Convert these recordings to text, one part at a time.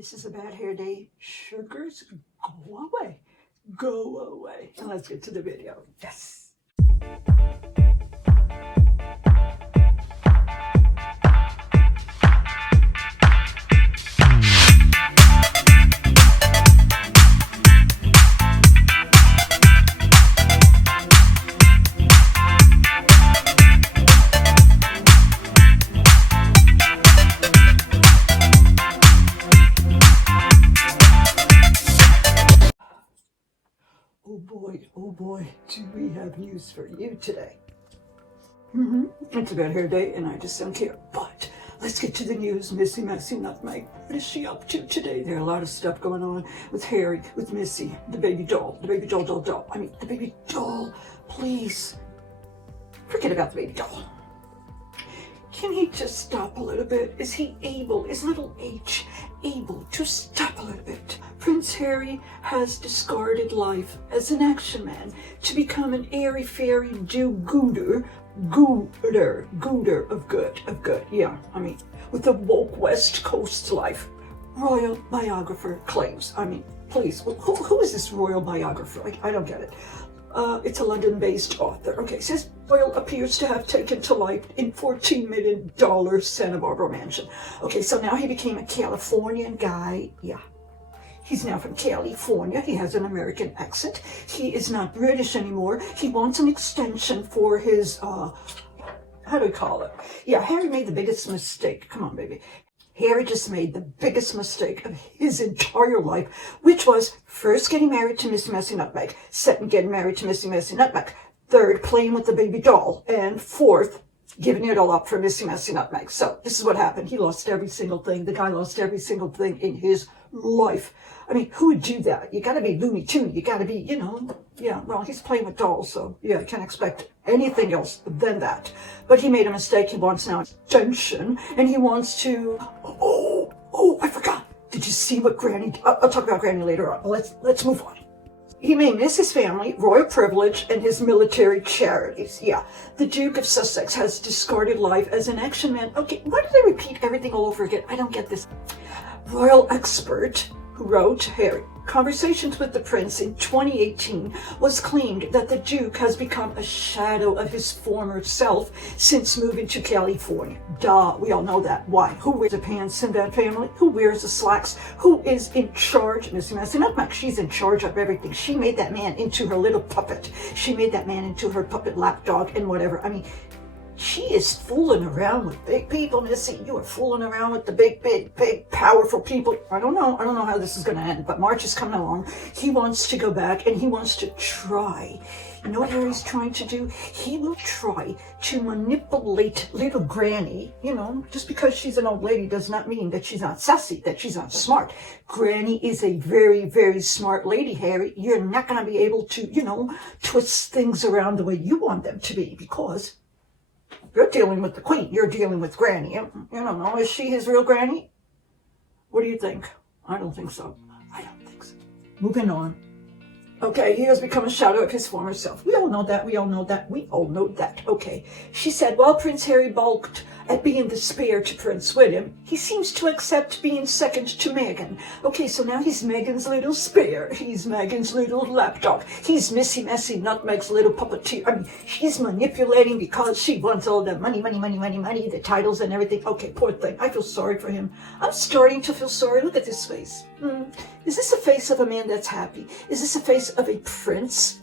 This is a bad hair day. Sugars, go away. Go away. And let's get to the video. Yes. Oh boy, do we have news for you today. It's a bad hair day and I just don't care. But let's get to the news. Missy Nutmeg. What is she up to today? There are a lot of stuff going on with Harry, with Missy, the baby doll. The baby doll. I mean, the baby doll. Please, forget about the baby doll. Can he just stop a little bit? Is he able, is little H able to stop a little bit? Prince Harry has discarded life as an action man to become an airy-fairy do-gooder of good. Yeah, I mean, with a woke West Coast life. Royal biographer claims. I mean, please, who is this royal biographer? Like, I don't get it. It's a London-based author. Okay, says Royal appears to have taken to life in $14 million Santa Barbara mansion. Okay, so now he became a Californian guy. Yeah. He's now from California. He has an American accent. He is not British anymore. He wants an extension for his, how do we call it? Yeah, Harry made the biggest mistake. Come on, baby. Harry just made the biggest mistake of his entire life, which was first getting married to Missy Nutmeg, second getting married to Missy Nutmeg, third playing with the baby doll, and fourth giving it all up for Missy Nutmeg. So this is what happened. He lost every single thing. The guy lost every single thing in his life. I mean, who would do that? You gotta be Looney Tune. You gotta be, you know, yeah, well, he's playing with dolls, so yeah, you can't expect anything else than that. But he made a mistake. He wants now extension, and he wants to, I forgot. Did you see what Granny, I'll talk about Granny later on. Let's move on. He may miss his family, royal privilege, and his military charities. Yeah, the Duke of Sussex has discarded life as an action man. Okay, why do they repeat everything all over again? I don't get this. Royal expert who wrote Harry, Conversations with the Prince in 2018 was claimed that the Duke has become a shadow of his former self since moving to California. Duh, we all know that. Why? Who wears the pants in that family? Who wears the slacks? Who is in charge? Missy Nutmeg. She's in charge of everything. She made that man into her little puppet. She made that man into her puppet lapdog and whatever. I mean, she is fooling around with big people, Missy. You are fooling around with the big, powerful people. I don't know how this is going to end, but March is coming along. He wants to go back and he wants to try. You know what Harry's trying to do? He will try to manipulate little Granny. You know, just because she's an old lady does not mean that she's not sassy, that she's not smart. Granny is a very, very smart lady, Harry. You're not going to be able to, you know, twist things around the way you want them to be because you're dealing with the Queen. You're dealing with Granny. You don't know. Is she his real Granny? What do you think? I don't think so. I don't think so. Moving on. Okay, he has become a shadow of his former self. We all know that. Okay. She said, while Prince Harry balked at being the spare to Prince William, he seems to accept being second to Meghan. Okay, so now he's Meghan's little spare. He's Meghan's little lapdog. He's Missy Nutmeg's little puppeteer. I mean, she's manipulating because she wants all the money, the titles and everything. Okay, poor thing. I feel sorry for him. I'm starting to feel sorry. Look at this face. Is this a face of a man that's happy? Is this a face of a prince?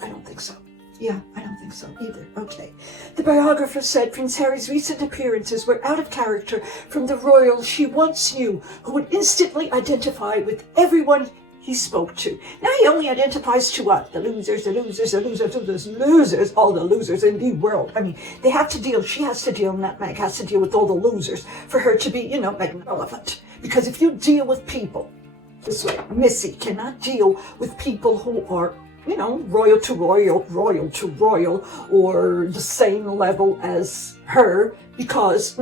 I don't think so. Yeah, I don't think so either. Okay. The biographer said Prince Harry's recent appearances were out of character from the royal she once knew, who would instantly identify with everyone he spoke to. Now he only identifies to what? The losers, all the losers in the world. I mean, they have to deal, she has to deal, Nutmeg has to deal with all the losers for her to be, you know, magnificent. Because if you deal with people this way, Missy cannot deal with people who are, you know, royal to royal, or the same level as her, because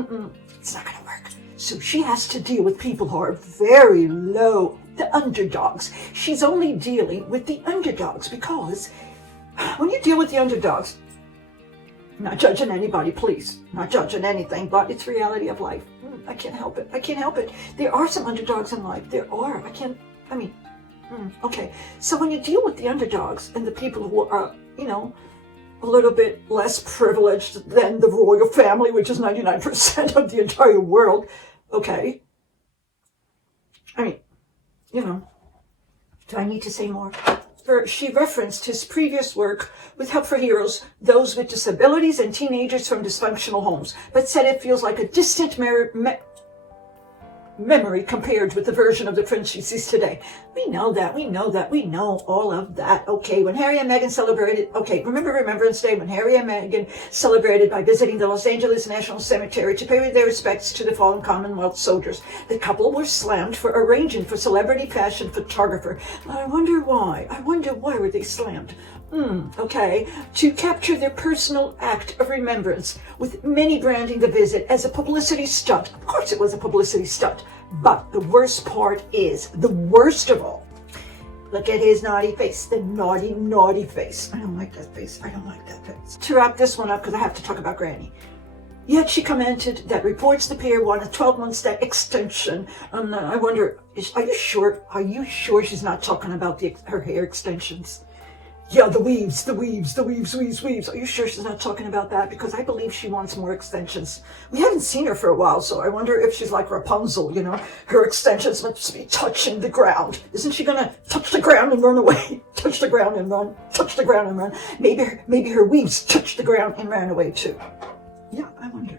it's not going to work. So she has to deal with people who are very low, the underdogs. She's only dealing with the underdogs because when you deal with the underdogs, not judging anybody, please, not judging anything, but it's reality of life. I can't help it. I can't help it. There are some underdogs in life. There are. Okay. So when you deal with the underdogs and the people who are, a little bit less privileged than the royal family, which is 99% of the entire world, okay. Do I need to say more? She referenced his previous work with Help for Heroes, those with disabilities and teenagers from dysfunctional homes, but said it feels like a distant memory compared with the version of the prince she sees today. We know all of that. Okay, when Harry and Meghan celebrated, remember Remembrance Day, when Harry and Meghan celebrated by visiting the Los Angeles National Cemetery to pay their respects to the fallen Commonwealth soldiers. The couple were slammed for arranging for celebrity fashion photographer. I wonder why. Were they slammed? To capture their personal act of remembrance, with many branding the visit as a publicity stunt. Of course it was a publicity stunt, but the worst part is, the worst of all, look at his naughty face, the naughty, naughty face. I don't like that face. To wrap this one up, because I have to talk about Granny. Yet she commented that reports the pair want a 12-month extension. I wonder, are you sure she's not talking about her hair extensions? Yeah, the weaves. Are you sure she's not talking about that? Because I believe she wants more extensions. We haven't seen her for a while, so I wonder if she's like Rapunzel, her extensions must be touching the ground. Isn't she gonna touch the ground and run away? Touch the ground and run. Maybe her weaves touched the ground and ran away too. Yeah, I wonder.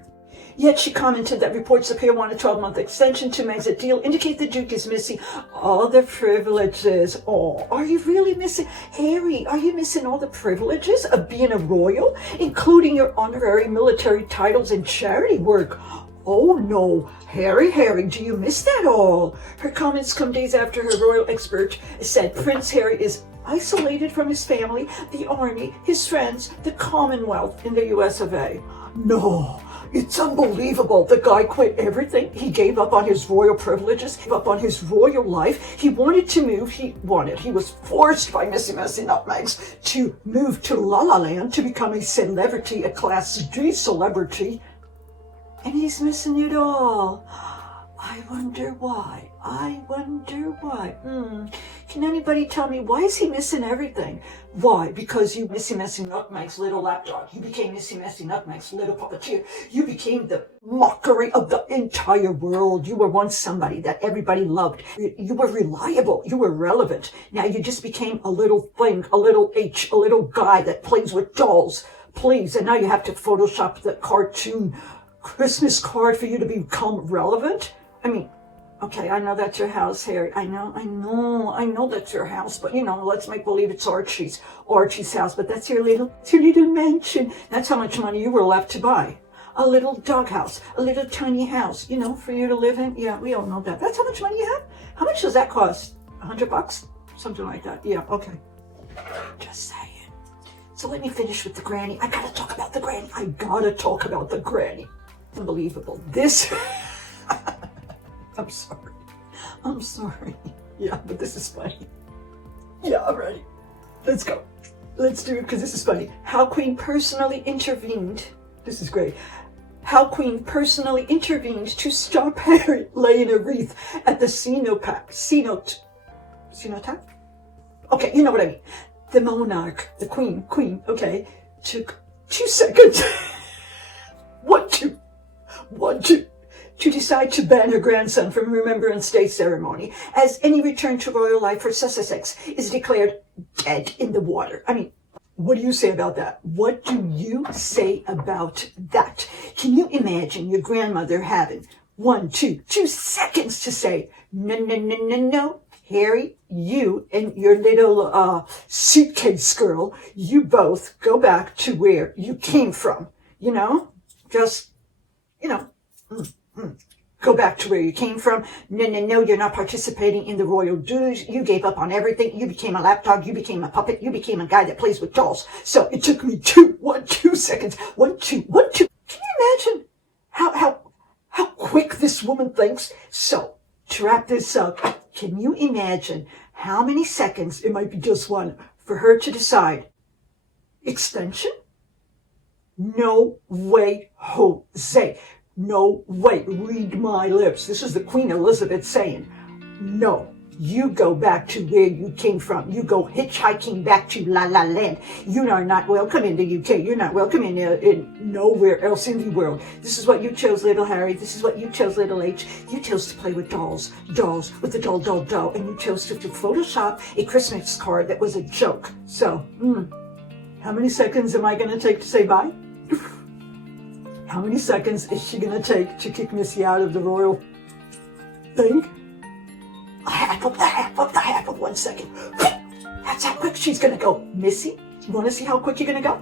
Yet she commented that reports appear want a 12-month extension to Meg's deal indicate the Duke is missing all the privileges. Oh, are you really missing? Harry, are you missing all the privileges of being a royal, including your honorary military titles and charity work? Oh no, Harry, do you miss that all? Her comments come days after her royal expert said Prince Harry is isolated from his family, the army, his friends, the Commonwealth in the US of A. No. It's unbelievable. The guy quit everything. He gave up on his royal privileges, gave up on his royal life. He wanted to move. He was forced by Missy Nutmegs to move to La La Land to become a celebrity, a Class D celebrity. And he's missing it all. I wonder why. Can anybody tell me, why is he missing everything? Why? Because you Missy Nutmeg's little lapdog. You became Missy Nutmeg's little puppeteer. You became the mockery of the entire world. You were once somebody that everybody loved. You were reliable. You were relevant. Now you just became a little thing, a little guy that plays with dolls. Please. And now you have to Photoshop the cartoon Christmas card for you to become relevant? Okay, I know that's your house, Harry. I know that's your house, but let's make believe it's Archie's house, but that's your little mansion. That's how much money you were left to buy. A little doghouse, a little tiny house, for you to live in. Yeah, we all know that. That's how much money you have? How much does that cost? $100? Something like that. Yeah, okay. Just saying. So let me finish with the granny. I gotta talk about the granny. Unbelievable. This... I'm sorry. Yeah, but this is funny. Yeah, I'm ready. Let's go. Let's do it because this is funny. How Queen personally intervened. This is great. How Queen personally intervened to stop Harry laying a wreath at the cenotaph. Okay, you know what I mean. The monarch, the queen, okay, took 2 seconds. One, two. To decide to ban her grandson from Remembrance Day ceremony, as any return to royal life for Sussex is declared dead in the water. What do you say about that? Can you imagine your grandmother having 2 seconds to say, no, Harry, you and your little suitcase girl, you both go back to where you came from, Go back to where you came from. No, you're not participating in the royal duties. You gave up on everything. You became a lapdog. You became a puppet. You became a guy that plays with dolls. So it took me 2 seconds. 1, 2. Can you imagine how quick this woman thinks? So to wrap this up, can you imagine how many seconds, it might be just one, for her to decide extension? No way, Jose. No way. Read my lips. This is the Queen Elizabeth saying, no. You go back to where you came from. You go hitchhiking back to La La Land. You are not welcome in the UK. You're not welcome in nowhere else in the world. This is what you chose, little Harry. This is what you chose, little H. You chose to play with dolls, with the doll, and you chose to Photoshop a Christmas card that was a joke. So, how many seconds am I going to take to say bye? How many seconds is she going to take to kick Missy out of the royal thing? A half of 1 second. That's how quick she's gonna go. Missy, you wanna see how quick you're gonna go?